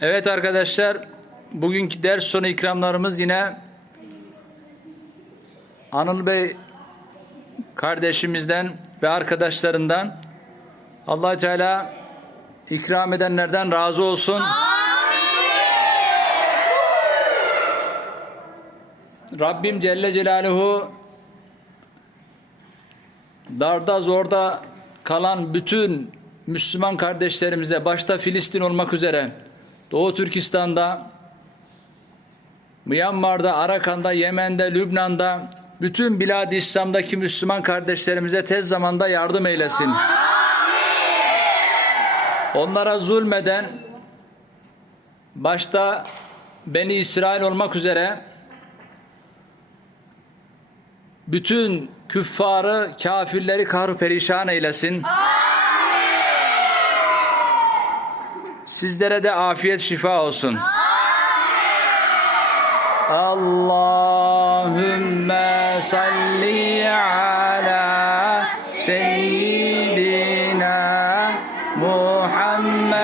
Evet arkadaşlar, bugünkü ders sonu ikramlarımız yine Anıl Bey kardeşimizden ve arkadaşlarından allah Teala ikram edenlerden razı olsun. Rabbim Celle Celaluhu darda zorda kalan bütün Müslüman kardeşlerimize başta Filistin olmak üzere Doğu Türkistan'da Myanmar'da, Arakan'da, Yemen'de, Lübnan'da bütün bilad İslam'daki Müslüman kardeşlerimize tez zamanda yardım eylesin. Onlara zulmeden başta Beni İsrail olmak üzere bütün küffarı, kafirleri kahru perişan eylesin. Sizlere de afiyet şifa olsun. Allahümme salli ala seyyidina Muhammedin